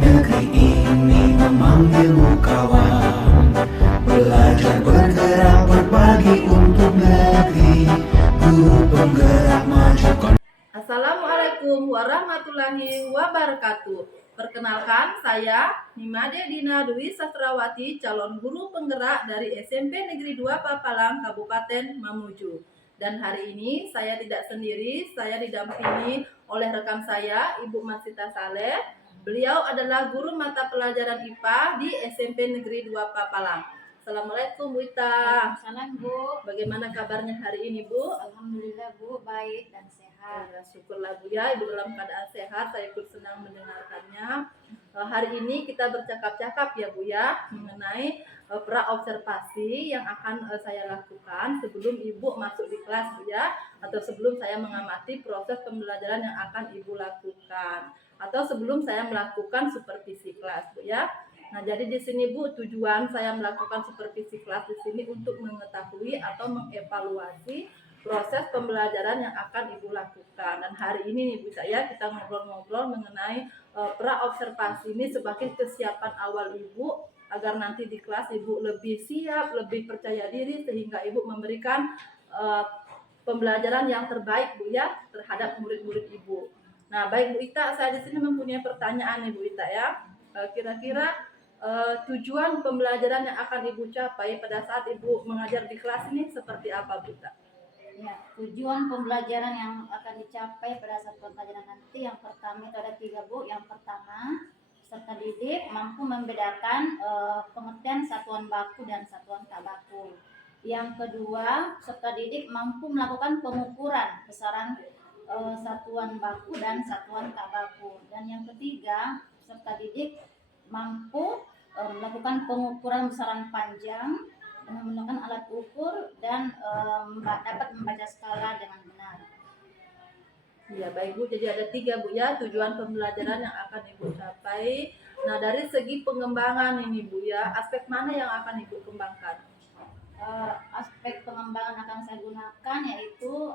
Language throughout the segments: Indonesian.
negeri ini memanggilmu kawan. Belajar bergerak berbagi untuk negeri, guru penggerak majukan. Assalamualaikum warahmatullahi wabarakatuh. Perkenalkan, saya Nimade Dina Dwi Sastrawati, calon guru penggerak dari SMP Negeri 2 Papalang, Kabupaten Mamuju. Dan hari ini saya tidak sendiri, saya didampingi oleh rekan saya, Ibu Masita Saleh. Beliau adalah guru mata pelajaran IPA di SMP Negeri 2 Papalang. Assalamualaikum Bu Ita. Salam Bu. Bagaimana kabarnya hari ini Bu? Alhamdulillah Bu, baik dan sehat. Ya, syukurlah Bu ya, Ibu dalam keadaan sehat. Saya ikut senang mendengarkannya. Hari ini kita bercakap-cakap ya Bu ya mengenai praobservasi yang akan saya lakukan sebelum Ibu masuk di kelas Bu ya, atau sebelum saya mengamati proses pembelajaran yang akan Ibu lakukan, atau sebelum saya melakukan supervisi kelas Bu ya. Nah, jadi di sini Bu, tujuan saya melakukan supervisi kelas di sini untuk mengetahui atau mengevaluasi proses pembelajaran yang akan Ibu lakukan. Dan hari ini nih Bu saya kita ngobrol-ngobrol mengenai praobservasi ini sebagai kesiapan awal Ibu agar nanti di kelas Ibu lebih siap, lebih percaya diri sehingga Ibu memberikan pembelajaran yang terbaik Bu ya terhadap murid-murid Ibu. Nah, baik Bu Ita, saya di sini mempunyai pertanyaan nih Bu Ita ya. Kira-kira tujuan pembelajaran yang akan Ibu capai pada saat Ibu mengajar di kelas ini seperti apa Bu Ita? Ya, tujuan pembelajaran yang akan dicapai pada saat pembelajaran nanti yang pertama itu ada 3 Bu. Yang pertama, peserta didik mampu membedakan pengertian satuan baku dan satuan tak baku. Yang kedua, peserta didik mampu melakukan pengukuran besaran satuan baku dan satuan tak baku. Dan yang ketiga, peserta didik mampu melakukan pengukuran besaran panjang dengan menggunakan alat ukur dan dapat membaca skala dengan benar. Ya baik Bu, jadi ada 3 Bu ya tujuan pembelajaran yang akan Ibu capai. Nah, dari segi pengembangan ini Bu ya, aspek mana yang akan Ibu kembangkan? Aspek pengembangan akan saya gunakan yaitu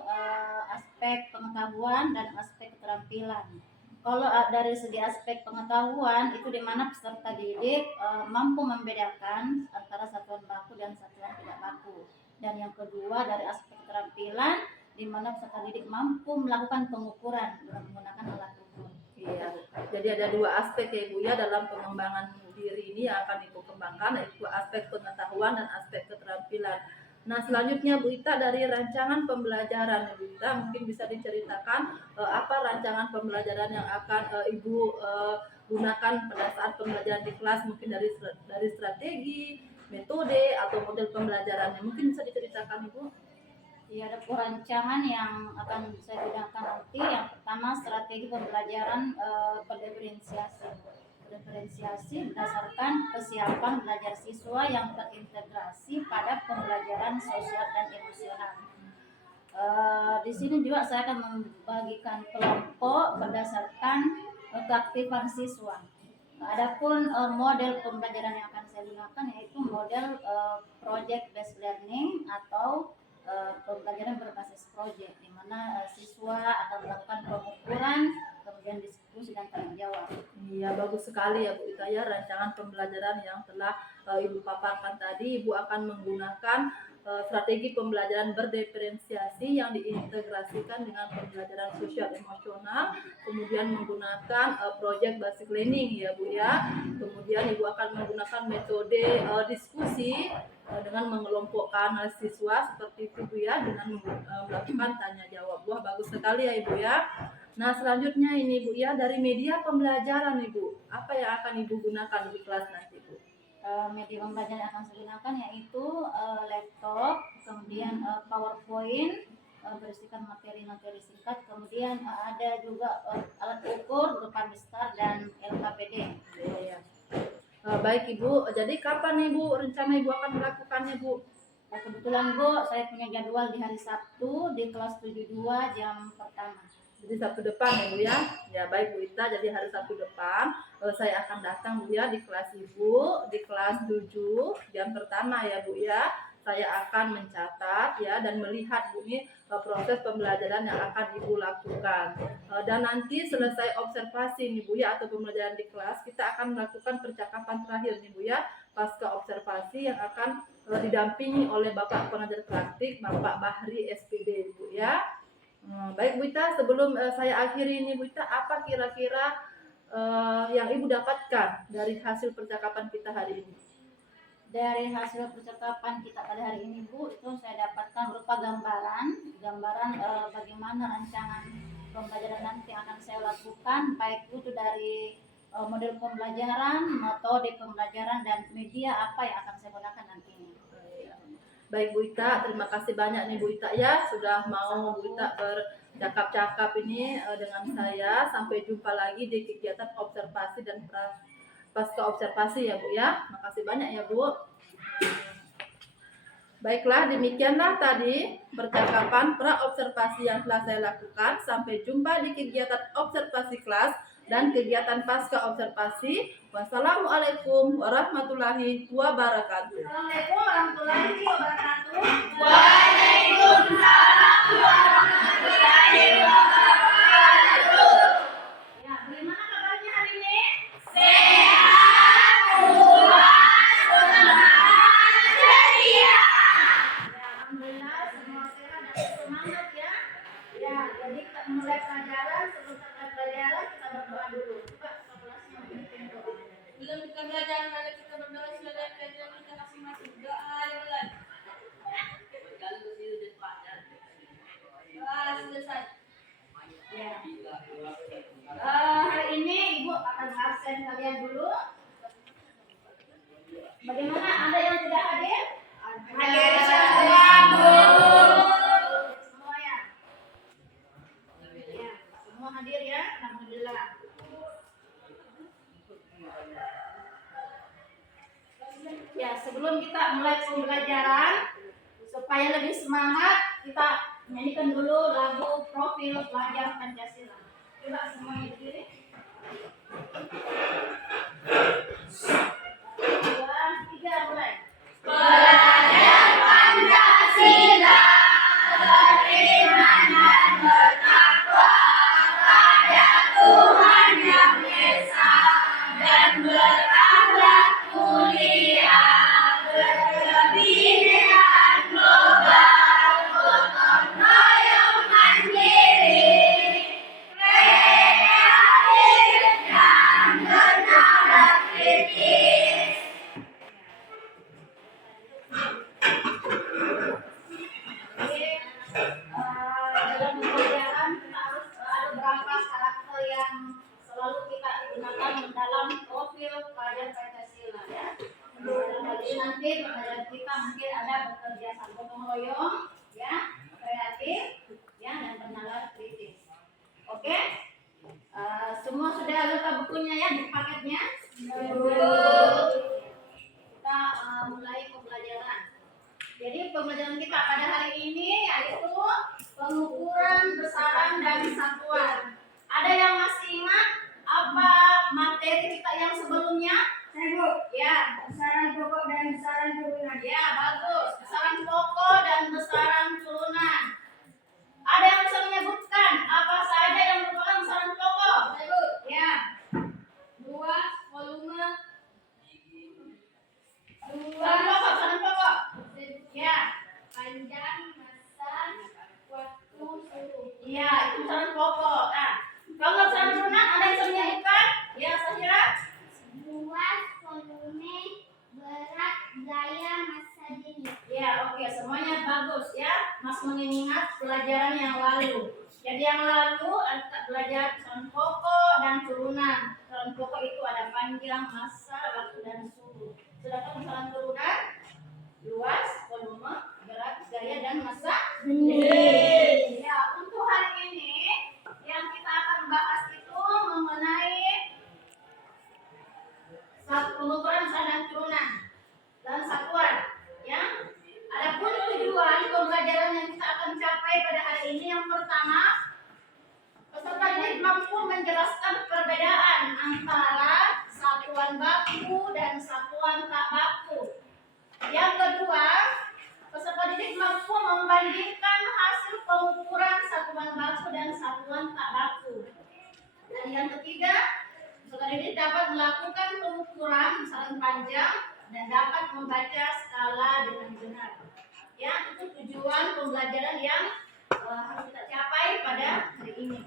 aspek pengetahuan dan aspek keterampilan. Kalau dari segi aspek pengetahuan itu di mana peserta didik mampu membedakan antara satuan baku dan satuan tidak baku. Dan yang kedua dari aspek keterampilan di mana peserta didik mampu melakukan pengukuran dengan menggunakan alat ukur. Iya, jadi ada 2 aspek ya Bu ya dalam pengembangan diri ini yang akan Ibu kembangkan, yaitu aspek pengetahuan dan aspek keterampilan. Nah, selanjutnya Bu Ita, dari rancangan pembelajaran Bu Ita mungkin bisa diceritakan apa rancangan pembelajaran yang akan Ibu gunakan pada saat pembelajaran di kelas, mungkin dari strategi, metode atau model pembelajarannya. Mungkin bisa diceritakan Ibu? Ya, ada perancangan yang akan saya gunakan nanti. Yang pertama, strategi pembelajaran berdiferensiasi berdasarkan kesiapan belajar siswa yang terintegrasi pada pembelajaran sosial dan emosional. Di sini juga saya akan membagikan kelompok berdasarkan keaktifan siswa. Adapun model pembelajaran yang akan saya gunakan yaitu model project based learning atau pembelajaran berbasis proyek, di mana siswa akan melakukan pengukuran, kemudian diskusi dan tanya jawab. Iya, bagus sekali ya Bu Ita ya, rancangan pembelajaran yang telah Ibu paparkan tadi. Ibu akan menggunakan strategi pembelajaran berdiferensiasi yang diintegrasikan dengan pembelajaran sosial emosional, kemudian menggunakan project basic learning ya Bu ya. Kemudian Ibu akan menggunakan metode diskusi dengan mengelompokkan siswa seperti itu Bu ya, dengan melakukan tanya jawab. Wah, bagus sekali ya Ibu ya. Nah, selanjutnya ini Bu ya, dari media pembelajaran Ibu, apa yang akan Ibu gunakan di kelas nanti Bu? Media pembelajaran yang akan saya gunakan yaitu laptop, kemudian PowerPoint berisikan materi-materi singkat, kemudian ada juga alat ukur berupa mistar dan LKPD. Iya. Baik Ibu, jadi kapan Ibu rencana Ibu akan melakukannya Bu? Kebetulan Bu, saya punya jadwal di hari Sabtu di kelas 72 jam pertama. Jadi Sabtu depan ya Bu ya. Ya baik Bu Ita, jadi hari Sabtu depan saya akan datang Bu ya di kelas Ibu di kelas 7 jam pertama ya Bu ya. saya akan mencatat ya dan melihat ini proses pembelajaran yang akan Ibu lakukan. Dan nanti selesai observasi nih Bu ya atau pembelajaran di kelas, kita akan melakukan percakapan terakhir nih Bu ya pasca observasi yang akan didampingi oleh Bapak pengajar praktik Bapak Bahri SPD Bu ya. Baik Bu Ita, sebelum saya akhiri ini Bu Ita, apa kira-kira yang Ibu dapatkan dari hasil percakapan kita hari ini? Dari hasil percakapan kita pada hari ini Bu, itu saya dapatkan berupa gambaran bagaimana rancangan pembelajaran nanti akan saya lakukan, baik itu dari model pembelajaran, metode pembelajaran, dan media apa yang akan saya gunakan nantinya. Baik Bu Ita, terima kasih banyak nih Bu Ita ya sudah mau Bu Ita bercakap-cakap ini dengan saya. Sampai jumpa lagi di kegiatan observasi dan pasca observasi ya Bu ya. Makasih banyak ya Bu. Baiklah, demikianlah tadi percakapan pra observasi yang telah saya lakukan. Sampai jumpa di kegiatan observasi kelas dan kegiatan pasca observasi. Wassalamualaikum warahmatullahi wabarakatuh. Assalamualaikum warahmatullahi wabarakatuh. Waalaikumsalam warahmatullahi wabarakatuh. Ya, bagaimana kabarnya hari ini? Sehat, puas, semangat, ceria. Ya, alhamdulillah semua sehat dan semangat ya. Ya, jadi kita mulai pelajaran. Sebelum kita mulai pelajaran, kita berdoa dulu. Coba kelasnya memimpin doa. Belum kita belajar, mari kita berdoa sebagai pelajaran kita masing-masing. Doa yang mulai. Selesai. Ya. Hari ini Ibu akan absen kalian dulu. Bagaimana? Ada yang tidak hadir? Hadir semua, Bu. Semua ya? Ya, semua hadir ya. Alhamdulillah. Ya, sebelum kita mulai pembelajaran, supaya lebih semangat, kita nyanyikan dulu lagu Profil Pelajar Pancasila. Coba semuanya berdiri. 2, 3, mulai. Belajar Pancasila, beriman dan bertakwa pada Tuhan Yang Esa, dan berakhlak mulia, berkebinekaan global, gotong royong mandiri, kreatif dan bernalar kritis. Dalam pembelajaran kita harus ada beberapa karakter yang selalu kita gunakan dalam profil pelajar Pancasila ya. Jadi nanti pelajaran kita mungkin ada bekerja sama gotong royong, ya, kreatif, ya, dan bernalar kritis. Oke? Semua sudah lengkap bukunya ya di paketnya. Kita mulai pembelajaran. Jadi pembelajaran kita pada hari ini yaitu pengukuran, besaran, dan satuan. Ada yang masih ingat apa materi kita yang sebelumnya? Bu, Ya, besaran pokok dan besaran turunan. ya bagus. Besaran pokok dan besaran turunan. Ada yang bisa menyebutkan apa saja yang merupakan besaran pokok? Bu, Ya, luas, volume, besaran pokok. Ya, panjang, masa, waktu, suhu. iya itu besaran pokok. Nah, kalau besaran turunan ada yang bisa menyebutkan? Ya, Sahira. Luas, volume, berat, gaya, masa jenis. Ya, oke, semuanya bagus ya. Mas mengingat pelajaran yang lalu. Jadi yang lalu kita belajar besaran pokok dan turunan. Besaran pokok itu ada panjang, masa, waktu, dan suhu. Sedangkan besaran turunan luas, volume, berat, gaya, dan masa jenis. Ya, untuk hari ini yang kita akan bahas itu mengenai pengukuran besaran dan turunan dan satuan. Ya, adapun tujuan pembelajaran yang kita akan capai pada hari ini yang pertama, peserta didik mampu menjelaskan perbedaan antara satuan baku dan satuan tak baku. Yang kedua, dapat melakukan pengukuran misalnya panjang dan dapat membaca skala dengan benar. Ya, itu tujuan pembelajaran yang harus kita capai pada hari ini.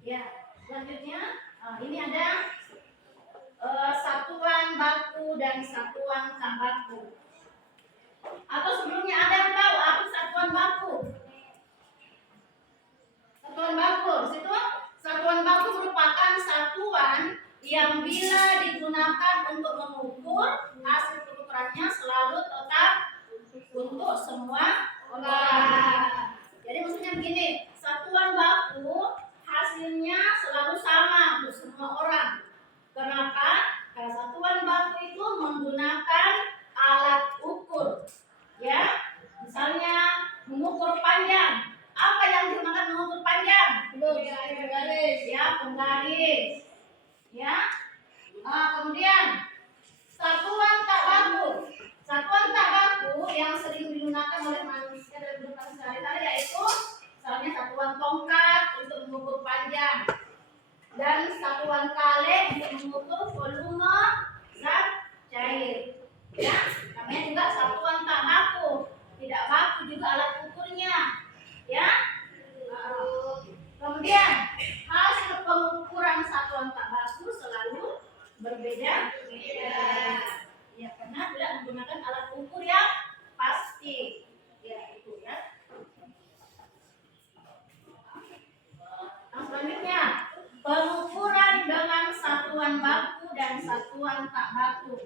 Ya, selanjutnya ini ada satuan baku dan satuan tak baku. Atau sebelumnya ada yang tahu apa satuan baku? Satuan baku, situ satuan baku merupakan satuan yang bila digunakan untuk mengukur, hasil pengukurannya selalu tetap untuk semua orang. Jadi maksudnya begini, satuan baku hasilnya selalu sama untuk semua orang. Kenapa? Karena satuan baku itu menggunakan alat ukur. Ya, misalnya mengukur panjang. Apa yang digunakan mengukur panjang? Penggaris. Ya, penggaris. Ya. Kemudian satuan tak baku. Satuan tak baku yang sering digunakan oleh manusia dalam kehidupan sehari-hari yaitu misalnya satuan tongkat untuk mengukur panjang dan satuan kaleng untuk mengukur volume zat cair. Ya, namanya juga satuan tak baku. Tidak baku juga alat ukurnya. Ya. Kemudian hasil pengukuran satuan tak baku selalu berbeda. Ya, karena tidak menggunakan alat ukur yang pasti. Ya, itu ya. Yang selanjutnya, pengukuran dengan satuan baku dan satuan tak baku.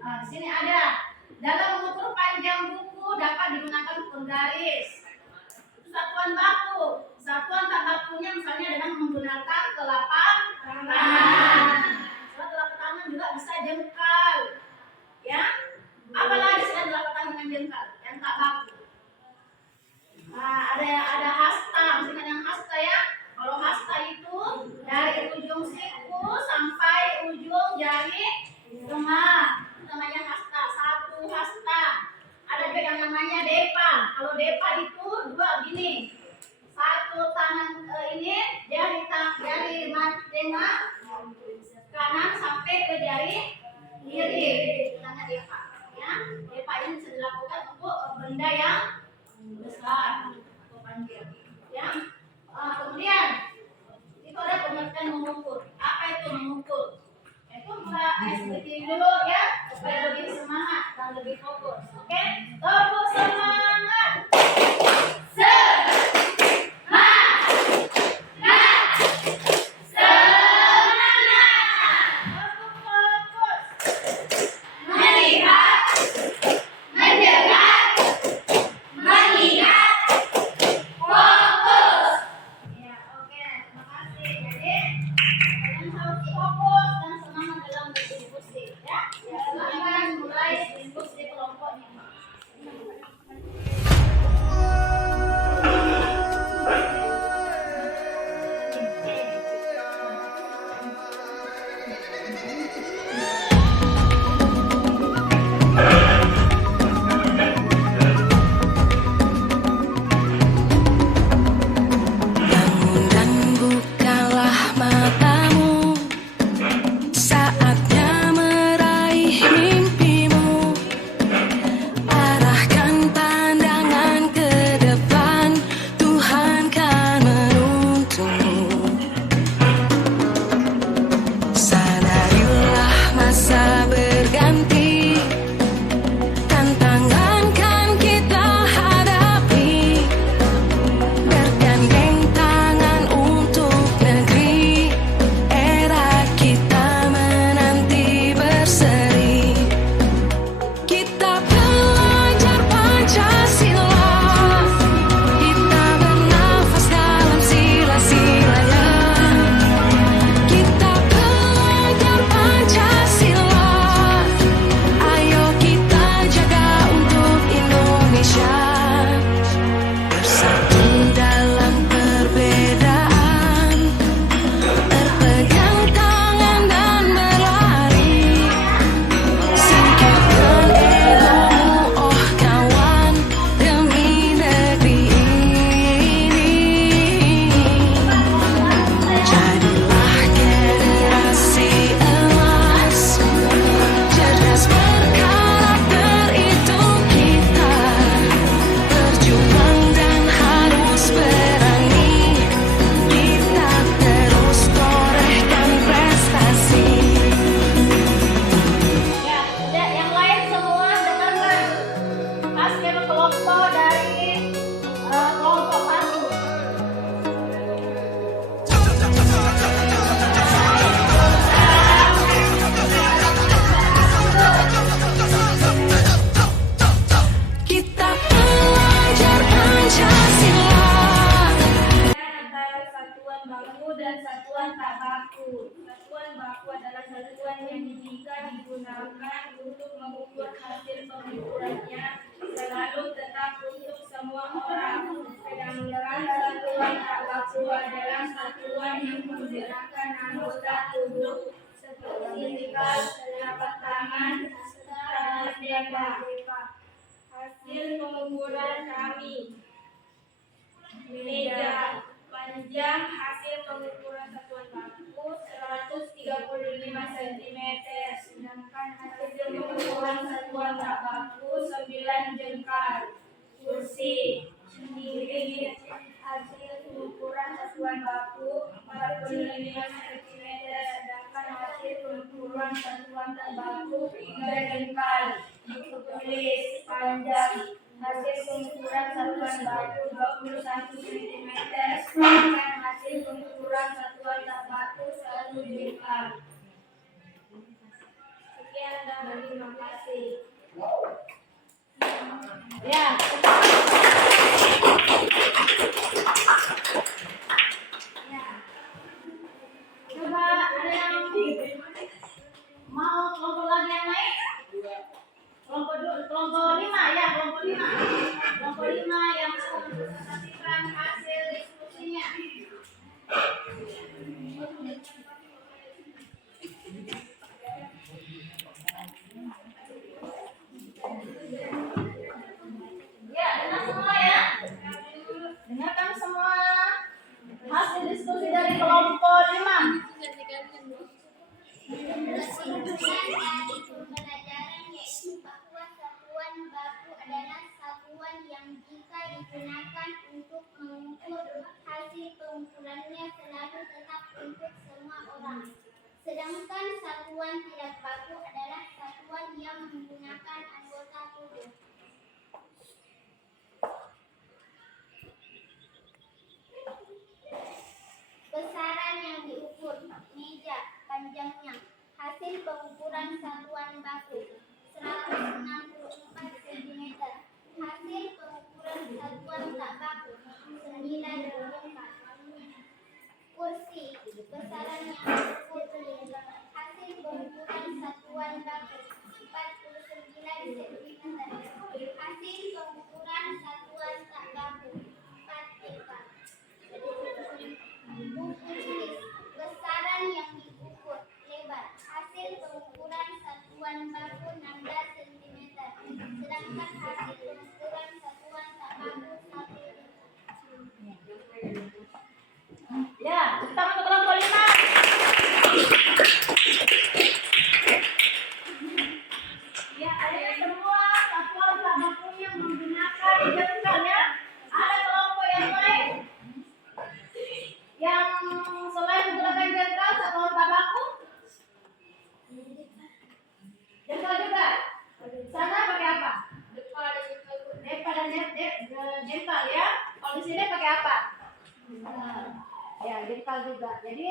Di sini ada dalam mengukur panjang buku dapat digunakan penggaris. Itu satuan baku. Satuan tak bakunya misalnya dengan menggunakan telapak tangan. Telapak tangan juga bisa jengkal. Ya. Apalagi selain telapak tangan dengan jengkal yang tak baku. Ada hasta, misalnya yang hasta ya. Kalau hasta itu dari ujung siku sampai ujung jari tengah. Namanya hasta, satu hasta. Ada juga yang namanya depa. Kalau depa itu dua gini. Satu tangan ini jari tengah kanan sampai ke jari kiri. Namanya depa. Ya, depa ini bisa dilakukan untuk benda yang besar atau panjang. Ya. Kemudian itu ada pengertian mengukur. Apa itu mengukur? Itu Mbak SBT dulu ya, supaya lebih semangat dan lebih fokus. Oke? Tepuk semangat. Silakan mulai diskusi kelompoknya. satuan yang jika digunakan untuk mengukur hasil pengukurannya selalu tetap untuk semua orang. Sedangkan satuan tak baku adalah satuan yang menggerakkan anggota tubuh seperti tinggal, telapak tangan, tangan depa. Hasil pengukuran kami. Meja panjang hasil pengukuran satuan baku 135 cm, sedangkan hasil pengukuran satuan tak baku 9 jengkal. Kursi hasil pengukuran satuan baku 45 cm, sedangkan hasil pengukuran satuan tak baku 3 jengkal. Tulis panjang hasil pengukuran satuan baku 21 cm, sedangkan hasil pengukuran satuan tak baku 1 jengkal. Sekian dan terima kasih. Ya. Coba ada yang mau kelompok lagi yang naik? Kelompok 5 ya, kelompok 5. Kelompok 5 yang mempresentasikan hasil diskusinya. Ya, dengar semua ya. Dengarkan semua hasil diskusi dari kelompok 5. Pembelajaran yaitu bahwa satuan baku adalah satuan yang jika digunakan untuk mengukur hasil pengukurannya selalu tetap untuk semua orang. Sedangkan satuan tidak baku adalah satuan yang menggunakan anggota tubuh. Besaran yang diukur, meja panjangnya. Hasil pengukuran satuan baku 164 cm. Hasil pengukuran satuan tak baku 9 jengkal. Kursi besaran yang diukur, hasil pengukuran satuan baku 49 cm. Hasil pengukuran satuan tak baku 4 jengkal. Buku tulis besaran yang diukur, lebar. Hasil pengukuran satuan baku 16 cm, sedangkan hasil pengukuran satuan tak baku 1 Ya, kita untuk kelompok 5. Ya, ada semua satuan tak bakunya menggunakan jengkal ya. Ada kelompok yang lain yang selain menggunakan jengkal satuan tak baku? Jengkal juga. Sana pakai apa? Depa dan jengkal ya. Kalau di sini pakai apa? Ya, jengkal juga. Jadi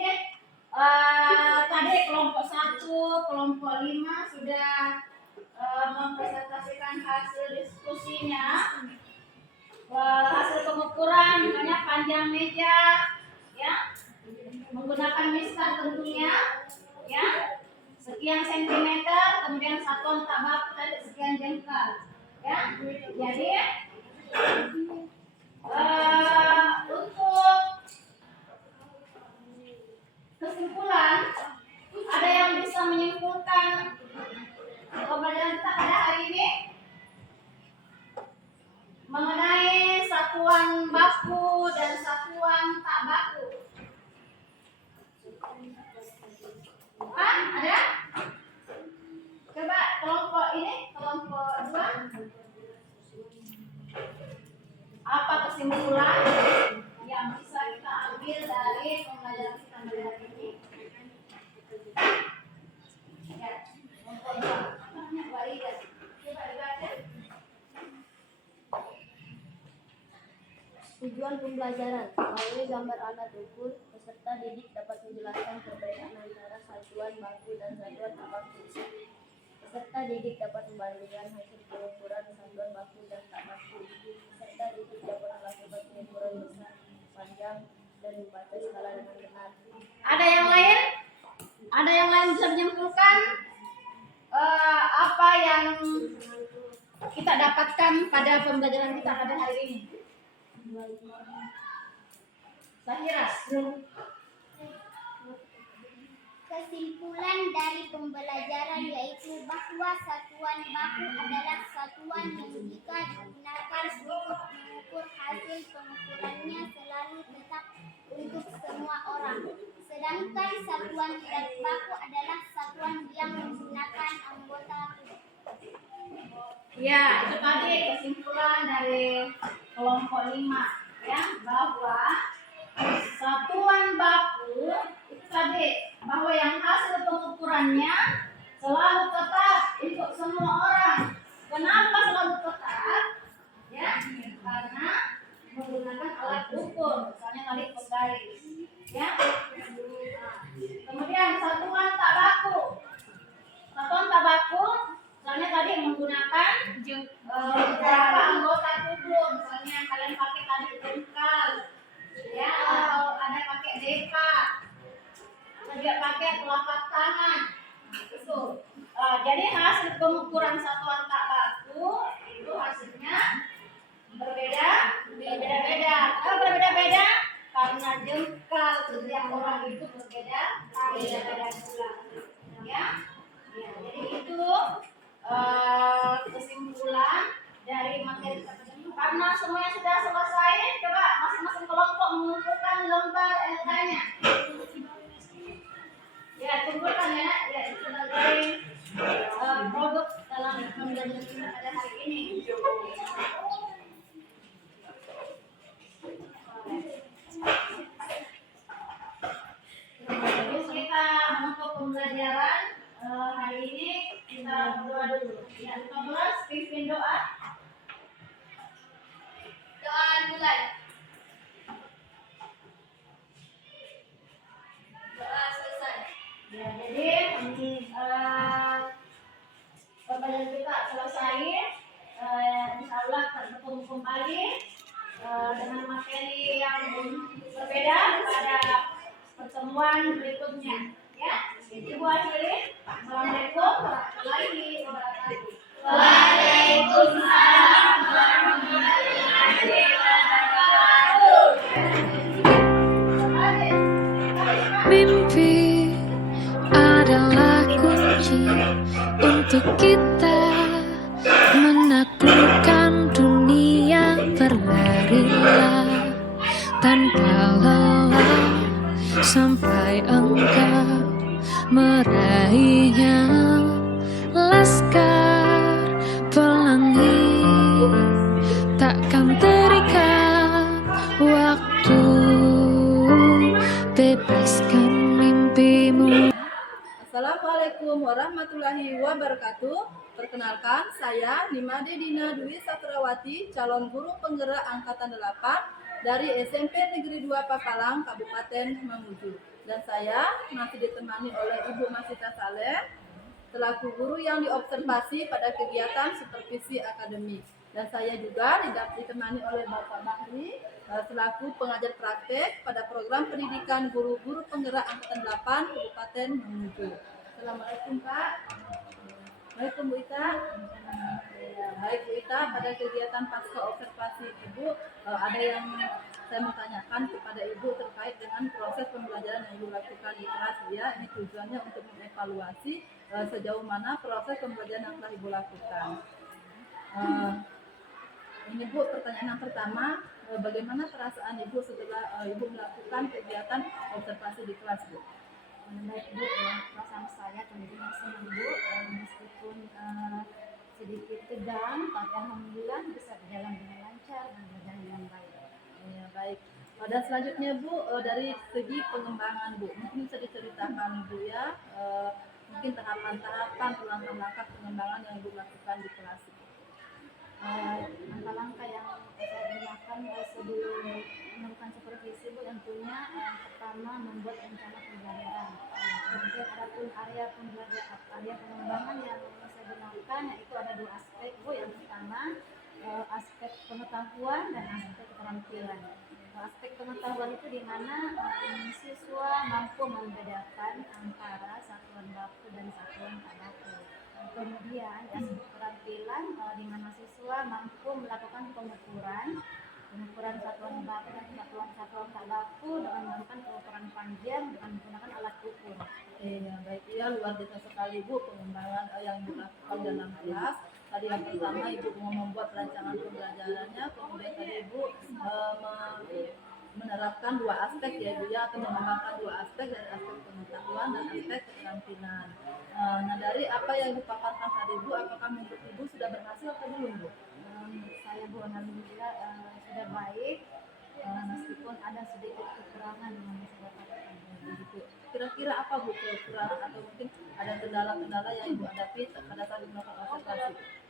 tadi kelompok 1, kelompok 5 sudah mempresentasikan hasil diskusinya. Hasil pengukuran misalnya panjang meja ya, menggunakan mistar tentunya ya, sekian sentimeter, kemudian satuan tak baku tadi sekian jengkal ya. Jadi untuk kesimpulan, ada yang bisa menyimpulkan pembelajaran kita pada hari ini mengenai satuan baku dan satuan tak baku? Ada? Coba kelompok ini, kelompok 2. Apa kesimpulan yang bisa kita ambil dari pembelajaran kita pada hari ini? Ya, kelompok 2. Apa namanya? Waridah. Coba dibaca. Tujuan pembelajaran melalui gambar alat ukur, peserta didik dapat menjelaskan perbedaan antara satuan baku dan satuan tak baku. Peserta didik dapat membandingkan hasil pengukuran satuan baku dan tak baku. Peserta didik dapat melakukan pengukuran besar, panjang, dan membaca skala dengan benar. Ada yang lain? Ada yang lain bisa menyimpulkan apa yang kita dapatkan pada pembelajaran kita pada hari ini? Sahira. Kesimpulan dari pembelajaran yaitu bahwa satuan baku adalah satuan yang jika digunakan untuk mengukur hasil pengukurannya selalu tetap untuk semua orang. Sedangkan satuan tidak baku adalah satuan yang menggunakan anggota tubuh. Ya, itu tadi kesimpulan dari kelompok 5 ya, bahwa satuan baku itu tadi bahwa yang hasil pengukurannya selalu tetap untuk semua orang. Kenapa selalu tetap? Ya, karena menggunakan alat ukur, misalnya tadi penggaris. Ya. Kemudian satuan tak baku. Satuan tak baku, misalnya tadi menggunakan beberapa anggota tubuh, misalnya kalian pakai tadi jengkal, ya, atau ada pakai deka, juga pakai telapak tangan. Itu. Jadi hasil pengukuran satuan tak baku itu hasilnya berbeda-beda. Kalau berbeda-beda karena jengkal setiap orang itu berbeda-beda pula. Ya. Ya, jadi itu kesimpulan dari materi kita. Karena semuanya sudah selesai, coba masing-masing kelompok mengumpulkan lembar LK-nya. Ya, kumpulkan ya, ya sebagai produk dalam pembelajaran kita pada hari ini. Terus kita untuk pembelajaran hari ini kita berdoa dulu. Ya, 15 pimpin doa. Doa mulai. Doa selesai. Ya, jadi pembelajaran kita selesai. Insya Allah bertemu kembali dengan materi yang berbeda pada pertemuan berikutnya. Ya, Ibu akhiri. Assalamualaikum warahmatullahi wabarakatuh. Waalaikumsalam warahmatullahi wabarakatuh. Mimpi adalah kunci untuk kita menaklukkan dunia. Berlarilah tanpa lelah sampai engkau meraihnya. Laskar pelangi takkan terikat waktu. Bebaskan mimpimu. Assalamualaikum warahmatullahi wabarakatuh. Perkenalkan, saya Nimade Dina Dwi Satrawati, calon guru penggerak angkatan 8 dari SMP Negeri 2 Papalang, Kabupaten Mamuju. Dan saya masih ditemani oleh Ibu Masita Saleh, selaku guru yang diobservasi pada kegiatan supervisi akademik. Dan saya juga ditemani oleh Bapak Bahri, selaku pengajar praktek pada program pendidikan guru-guru penggerak angkatan 8 Kabupaten Mamuju. Assalamualaikum Pak. Assalamualaikum Bu Ita. Ya, baik Bu Ita, pada kegiatan pasca observasi Ibu ada yang saya mau tanyakan kepada Ibu terkait dengan proses pembelajaran yang Ibu lakukan di kelas ya. Ini tujuannya untuk mengevaluasi sejauh mana proses pembelajaran yang telah Ibu lakukan. Ini Bu, pertanyaan yang pertama, bagaimana perasaan Ibu setelah Ibu melakukan kegiatan observasi di kelas Bu? Baik Bu, perasaan saya tentunya senang Bu, meskipun sedikit tegang, tapi alhamdulillah bisa berjalan dengan lancar dan berjalan dengan baik. Ya, baik. Dan selanjutnya Bu, dari segi pengembangan Bu, mungkin bisa diceritakan Bu ya, mungkin tahapan-tahapan langkah-langkah pengembangan yang Ibu lakukan di kelas. Langkah-langkah yang saya gunakan sebelum melakukan supervisi Bu, tentunya pertama membuat rencana pembelajaran. Kemudian ada pun area pengembangan yang saya gunakan, yaitu ada 2 aspek Bu. Yang pertama aspek pengetahuan dan aspek keterampilan. Aspek pengetahuan itu di mana siswa mampu membedakan antara satuan baku dan satuan tak baku. Kemudian aspek keterampilan di mana siswa mampu melakukan pengukuran satuan baku dan satuan tak baku dengan melakukan pengukuran panjang dengan menggunakan alat ukur. Iya, baik ya, luar biasa sekali Bu pengembangan yang dilakukan dalam kelas. Tadi yang pertama Ibu mau membuat rancangan pembelajarannya, kemudian tadi Ibu menerapkan dua aspek ya Ibu ya, atau mengembangkan dua aspek dari aspek pengetahuan dan aspek keterampilan. Nah dari apa yang Ibu paparkan tadi Bu, apakah menurut Ibu sudah berhasil atau belum Bu? Saya Bu alhamdulillah sudah baik, meskipun ada sedikit kekurangan yang saya dapatkan. Begitu. Kira-kira apa Bu kekurangan atau mungkin ada kendala-kendala yang Ibu hadapi pada saat melakukan observasi?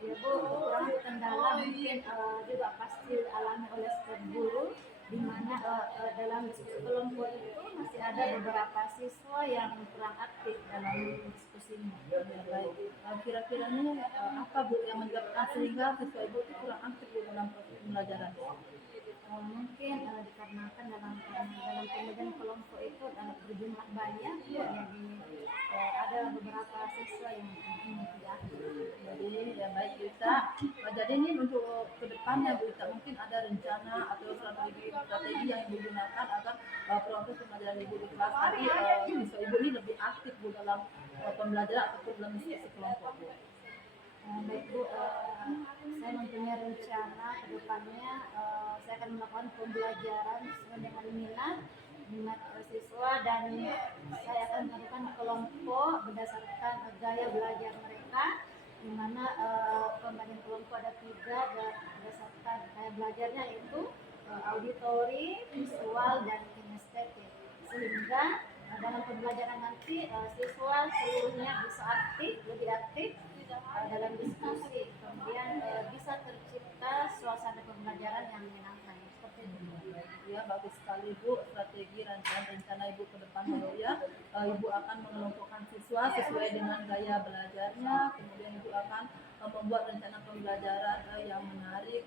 Ya Bu, kekurangan kendala mungkin juga pasti alami oleh setiap guru, di mana dalam diskusi kelompok itu masih ada beberapa siswa yang kurang aktif dalam diskusinya. Ya, baik. Kira-kira nih apa Bu yang menyebabkan sehingga siswa Ibu itu kurang aktif Bu dalam proses pembelajaran? Mungkin dikarenakan dalam pembelajaran kelompok itu berjumlah banyak, jadi ada beberapa siswa yang tidak aktif. Jadi ya baik Bu Ita. Jadi ini untuk kedepannya Bu Ita mungkin ada rencana atau strategi yang Ibu gunakan agar proses pembelajaran Ibu di kelas tadi siswa Ibu ini lebih aktif Bu dalam pembelajaran ataupun dalam diskusi kelompok Bu. Baik Bu, saya mempunyai rencana ke depannya saya akan melakukan pembelajaran sesuai dengan minat siswa, dan saya akan melakukan kelompok berdasarkan gaya belajar mereka, di mana pembagian kelompok ada 3 berdasarkan gaya belajarnya, yaitu auditori, visual, dan kinestetik, sehingga dalam pembelajaran nanti siswa seluruhnya bisa lebih aktif dalam diskusi, kemudian bisa tercipta suasana pembelajaran yang menyenangkan. Seperti itu. Ya bagus sekali Bu, strategi rencana Ibu ke depan ya. Ibu akan mengelompokkan siswa sesuai dengan gaya belajarnya, kemudian Ibu akan membuat rencana pembelajaran yang menarik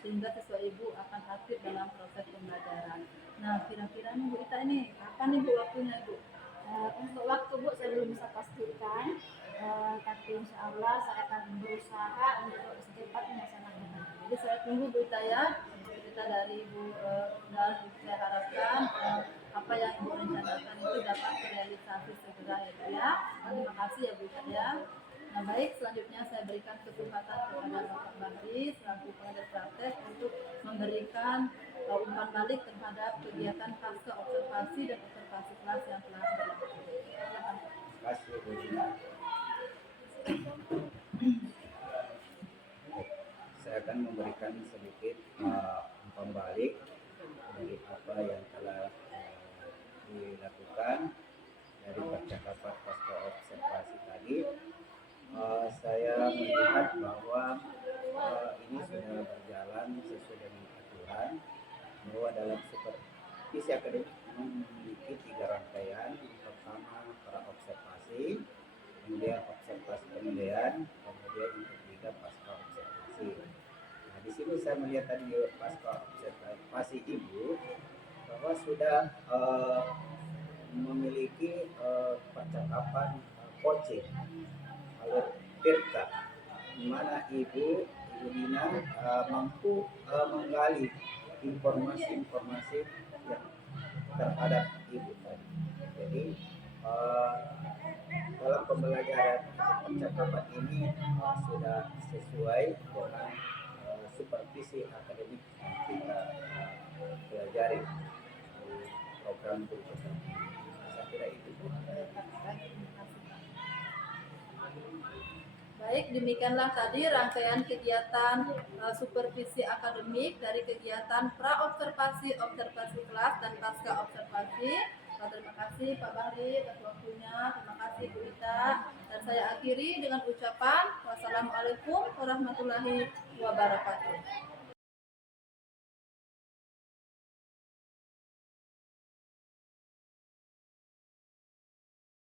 sehingga siswa Ibu akan aktif dalam proses pembelajaran. Nah kira-kira nih Bu Ita ini kapan nih Bu waktunya Ibu? Untuk waktu Bu saya belum bisa pastikan, tapi insya Allah saya akan berusaha untuk secepatnya saya lakukan. Jadi saya tunggu Bu Ita ya, cerita dari Ibu dan saya harapkan apa yang Ibu rencanakan itu dapat terrealisasi segera ya Bu ya. Terima kasih ya Bu Ita ya. Nah baik, selanjutnya saya berikan kesempatan kepada Bapak Bahri selaku pengajar praktek untuk memberikan umpan balik terhadap kegiatan pasca observasi dan observasi kelas yang telah berlangsung. Silakan. Terima kasih Bu Dina. Saya akan memberikan sedikit umpan balik dari apa yang telah dilakukan dari percakapan pasca observasi tadi. Saya melihat bahwa ini sudah berjalan sesuai dengan aturan, bahwa dalam supervisi akademik memiliki 3 rangkaian. Pertama pra observasi, kemudian observasi penilaian, kemudian yang ketiga pasca observasi. Nah di sini saya melihat tadi pasca observasi Ibu bahwa sudah memiliki percakapan coaching oleh Tirta, di mana Ibu Dina mampu menggali informasi-informasi yang terhadap Ibu tadi. Jadi dalam pembelajaran percakapan ini sudah sesuai dengan supervisi akademik yang kita pelajari di program berikutnya. Saya kira itu. Baik, demikianlah tadi rangkaian kegiatan supervisi akademik dari kegiatan pra-observasi, observasi kelas, dan pasca observasi. Terima kasih Pak Bahri atas waktunya, terima kasih Bu Ita. Dan saya akhiri dengan ucapan wassalamualaikum warahmatullahi wabarakatuh.